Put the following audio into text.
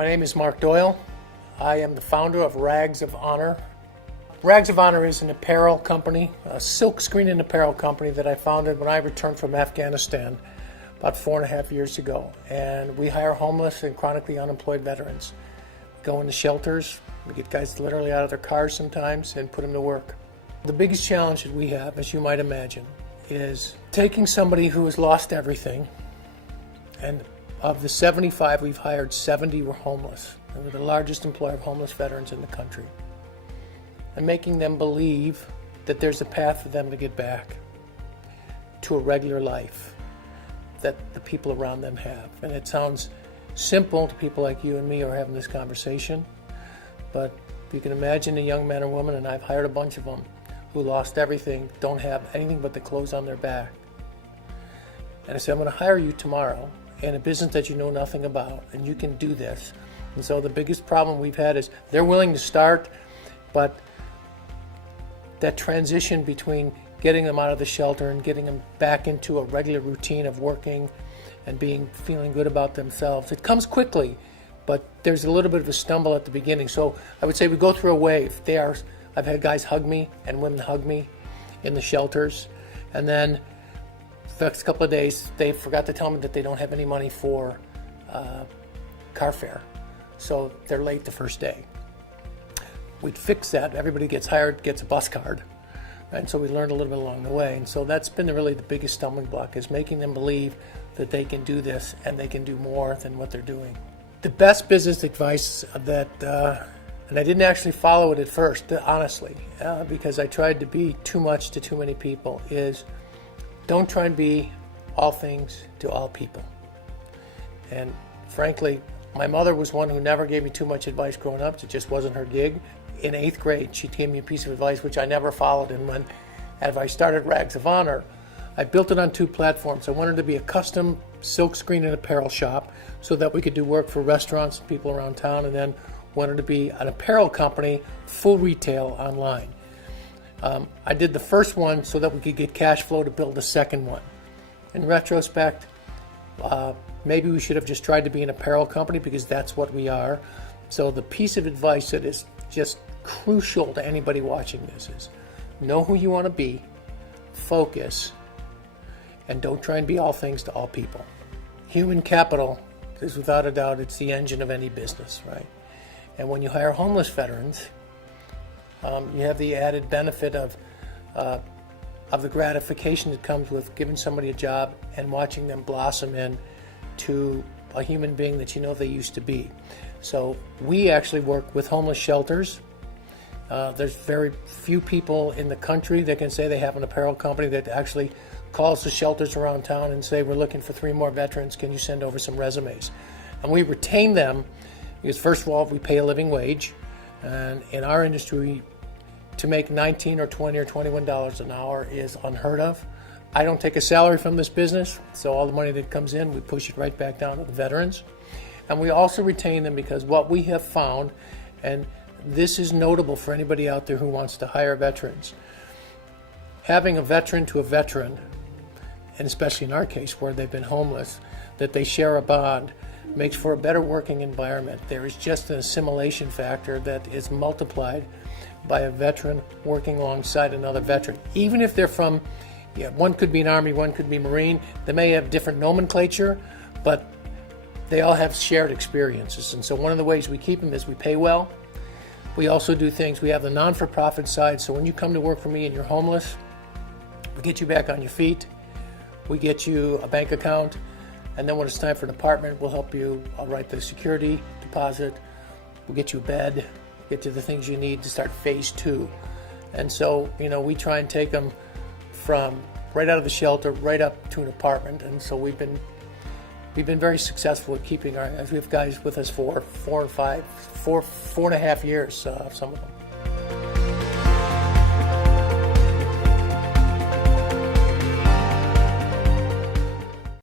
My name is Mark Doyle. I am the founder of Rags of Honor. Rags of Honor is an apparel company, a silk screening apparel company that I founded when I returned from Afghanistan about 4.5 years ago. And we hire homeless and chronically unemployed veterans. We go into shelters, we get guys literally out of their cars sometimes and put them to work. The biggest challenge that we have, as you might imagine, is taking somebody who has lost everything, and of the 75 we've hired, 70 were homeless. And we're the largest employer of homeless veterans in the country. And making them believe that there's a path for them to get back to a regular life that the people around them have. And it sounds simple to people like you and me who are having this conversation, but you can imagine a young man or woman, and I've hired a bunch of them, who lost everything, don't have anything but the clothes on their back. And I said, I'm going to hire you tomorrow in a business that you know nothing about, and you can do this. And so the biggest problem we've had is they're willing to start, but that transition between getting them out of the shelter and getting them back into a regular routine of working and feeling good about themselves, it comes quickly, but there's a little bit of a stumble at the beginning. So I would say we go through a wave. I've had guys hug me and women hug me in the shelters, and then the next couple of days they forgot to tell me that they don't have any money for car fare, so they're late the first day. We'd fix that. Everybody gets hired, gets a bus card, and so we learned a little bit along the way. And so that's been really the biggest stumbling block, is making them believe that they can do this and they can do more than what they're doing. The best business advice that and I didn't actually follow it at first, honestly, because I tried to be too much to too many people, is don't try and be all things to all people. And frankly, my mother was one who never gave me too much advice growing up. It just wasn't her gig. In 8th grade, she gave me a piece of advice which I never followed. And as I started Rags of Honor, I built it on 2 platforms. I wanted to be a custom silk screen and apparel shop so that we could do work for restaurants and people around town, and then wanted to be an apparel company, full retail online. I did the first one so that we could get cash flow to build the second one. In retrospect, maybe we should have just tried to be an apparel company, because that's what we are. So the piece of advice that is just crucial to anybody watching this is know who you want to be, focus, and don't try and be all things to all people. Human capital is, without a doubt, it's the engine of any business, right? And when you hire homeless veterans, you have the added benefit of the gratification that comes with giving somebody a job and watching them blossom into a human being that you know they used to be. So we actually work with homeless shelters. There's very few people in the country that can say they have an apparel company that actually calls the shelters around town and say, we're looking for 3 more veterans, can you send over some resumes? And we retain them because, first of all, we pay a living wage, and in our industry, to make $19 or $20 or $21 an hour is unheard of. I don't take a salary from this business, so all the money that comes in, we push it right back down to the veterans. And we also retain them because what we have found, and this is notable for anybody out there who wants to hire veterans, having a veteran to a veteran, and especially in our case where they've been homeless, that they share a bond, makes for a better working environment. There is just an assimilation factor that is multiplied by a veteran working alongside another veteran. Even if they're from, one could be an Army, one could be Marine, they may have different nomenclature, but they all have shared experiences. And so one of the ways we keep them is we pay well. We also do things, we have the non-for-profit side, so when you come to work for me and you're homeless, we get you back on your feet, we get you a bank account, and then when it's time for an apartment, we'll help you. I'll write the security deposit. We'll get you a bed, get you the things you need to start phase 2. And so, we try and take them from right out of the shelter right up to an apartment. And so we've been very successful at keeping we have guys with us for 4.5 years, some of them.